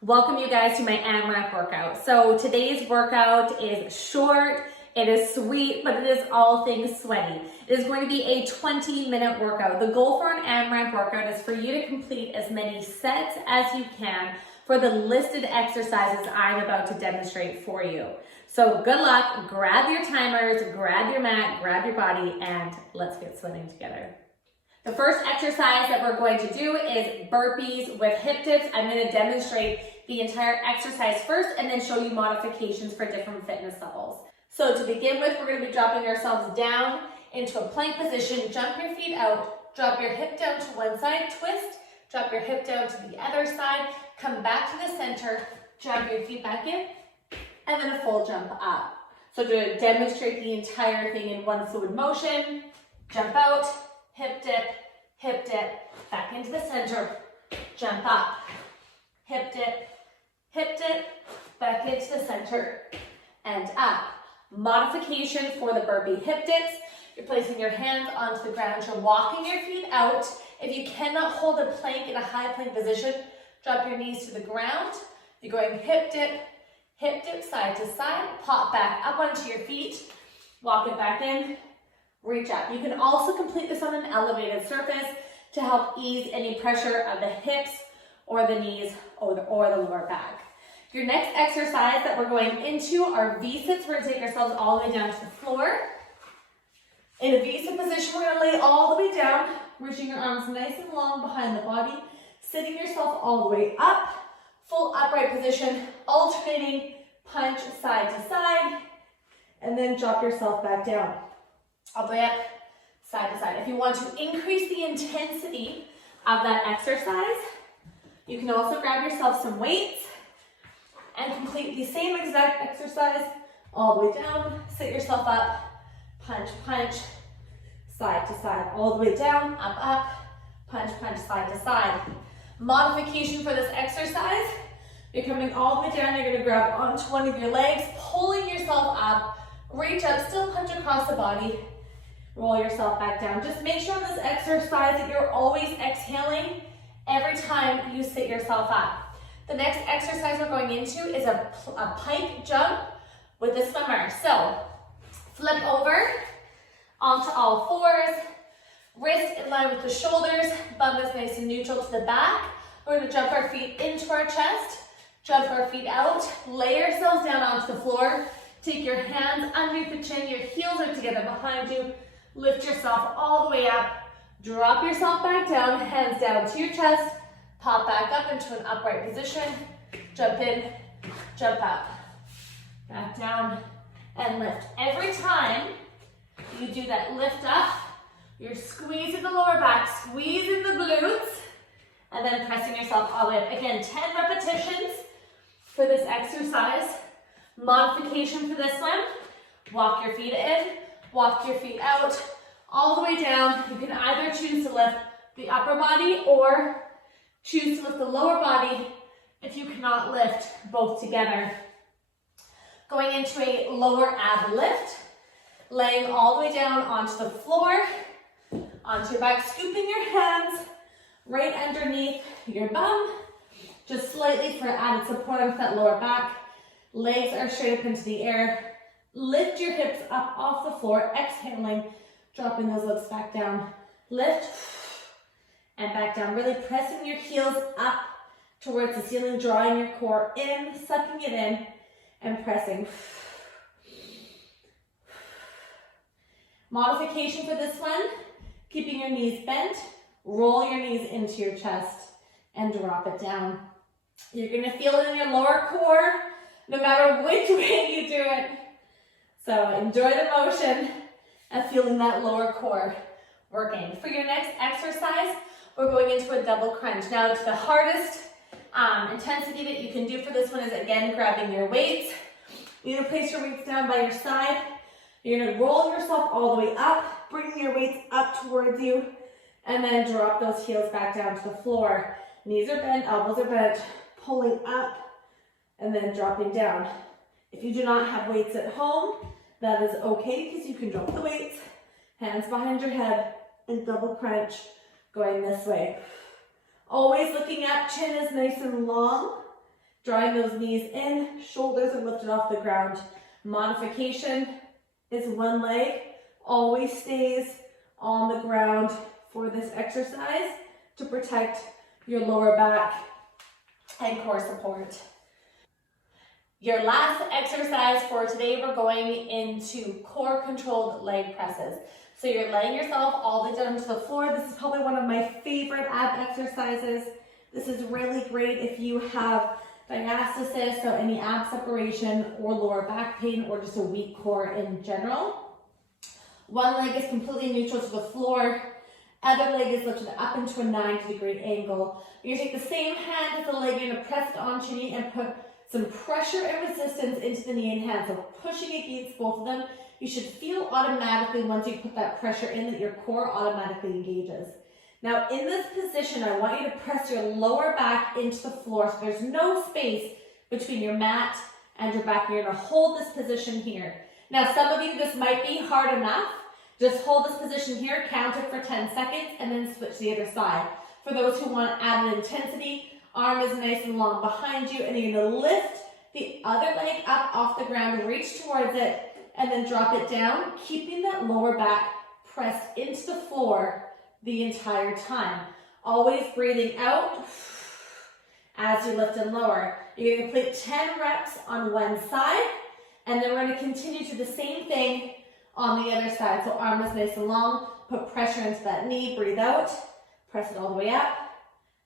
Welcome you guys to my AMRAP workout. So today's workout is short, it is sweet, but it is all things sweaty. It is going to be a 20-minute workout. The goal for an AMRAP workout is for you to complete as many sets as you can for the listed exercises I'm about to demonstrate for you. So good luck, grab your timers, grab your mat, grab your body, and let's get sweating together. The first exercise that we're going to do is burpees with hip dips. I'm going to demonstrate the entire exercise first and then show you modifications for different fitness levels. So to begin with, we're going to be dropping ourselves down into a plank position. Jump your feet out, drop your hip down to one side, twist, drop your hip down to the other side, come back to the center, jump your feet back in, and then a full jump up. So to demonstrate the entire thing in one fluid motion, jump out, hip dip, back into the center, jump up, hip dip, back into the center, and up. Modification for the burpee hip dips. You're placing your hands onto the ground, you're walking your feet out. If you cannot hold a plank in a high plank position, drop your knees to the ground. You're going hip dip, side to side, pop back up onto your feet, walk it back in, reach up. You can also complete this on an elevated surface to help ease any pressure of the hips or the knees or the lower back. Your next exercise that we're going into are V-sits. We're going to take ourselves all the way down to the floor. In a V-sit position, we're going to lay all the way down, reaching your arms nice and long behind the body, sitting yourself all the way up, full upright position, alternating punch side to side, and then drop yourself back down. All the way up, side to side. If you want to increase the intensity of that exercise, you can also grab yourself some weights and complete the same exact exercise all the way down. Sit yourself up, punch, side to side, all the way down, up, punch, side to side. Modification for this exercise, you're coming all the way down, you're going to grab onto one of your legs, pulling yourself up, reach up, still punch across the body, roll yourself back down. Just make sure in this exercise that you're always exhaling every time you sit yourself up. The next exercise we're going into is a pike jump with a swimmer. So flip over onto all fours, wrist in line with the shoulders, bum is nice and neutral to the back. We're going to jump our feet into our chest, jump our feet out, lay ourselves down onto the floor. Take your hands underneath the chin, your heels are together behind you. Lift yourself all the way up, drop yourself back down, hands down to your chest, pop back up into an upright position, jump in, jump up, back down, and lift. Every time you do that lift up, you're squeezing the lower back, squeezing the glutes, and then pressing yourself all the way up. Again, 10 repetitions for this exercise. Modification for this one, walk your feet in, walk your feet out, all the way down. You can either choose to lift the upper body or choose to lift the lower body if you cannot lift both together. Going into a lower ab lift, laying all the way down onto the floor, onto your back, scooping your hands right underneath your bum, just slightly for added support on that lower back. Legs are straight up into the air. Lift your hips up off the floor, exhaling, dropping those legs back down. Lift and back down, really pressing your heels up towards the ceiling, drawing your core in, sucking it in, and pressing. Modification for this one, keeping your knees bent, roll your knees into your chest, and drop it down. You're gonna feel it in your lower core, no matter which way you do it. So enjoy the motion and feeling that lower core working. For your next exercise, we're going into a double crunch. Now, it's the hardest intensity that you can do for this one is, again, grabbing your weights. You're gonna place your weights down by your side. You're gonna roll yourself all the way up, bringing your weights up towards you, and then drop those heels back down to the floor. Knees are bent, elbows are bent, pulling up, and then dropping down. If you do not have weights at home, that is okay because you can drop the weights, hands behind your head, and double crunch going this way. Always looking up, chin is nice and long, drawing those knees in, shoulders are lifted off the ground. Modification is one leg always stays on the ground for this exercise to protect your lower back and core support. Your last exercise for today, we're going into core controlled leg presses. So you're laying yourself all the way down to the floor. This is probably one of my favorite ab exercises. This is really great if you have diastasis, so any ab separation or lower back pain or just a weak core in general. One leg is completely neutral to the floor. Other leg is lifted up into a 90-degree angle. You're going to take the same hand as the leg, you're going to press it onto your knee and put some pressure and resistance into the knee and hand. So pushing against both of them, you should feel automatically once you put that pressure in that your core automatically engages. Now in this position, I want you to press your lower back into the floor so there's no space between your mat and your back. You're going to hold this position here. Now some of you, this might be hard enough. Just hold this position here, count it for 10 seconds, and then switch to the other side. For those who want added intensity, arm is nice and long behind you, and you're going to lift the other leg up off the ground, reach towards it, and then drop it down, keeping that lower back pressed into the floor the entire time. Always breathing out as you lift and lower. You're going to complete 10 reps on one side, and then we're going to continue to do the same thing on the other side. So arm is nice and long, put pressure into that knee, breathe out, press it all the way up,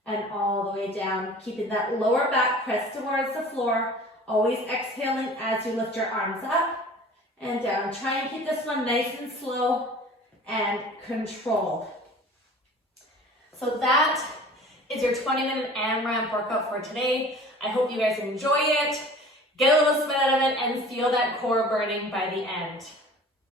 and all the way down, keeping that lower back pressed towards the floor, always exhaling as you lift your arms up and down. Try and keep this one nice and slow and controlled. So that is your 20-minute AMRAP workout for today. I hope you guys enjoy it, get a little sweat out of it, and feel that core burning by the end.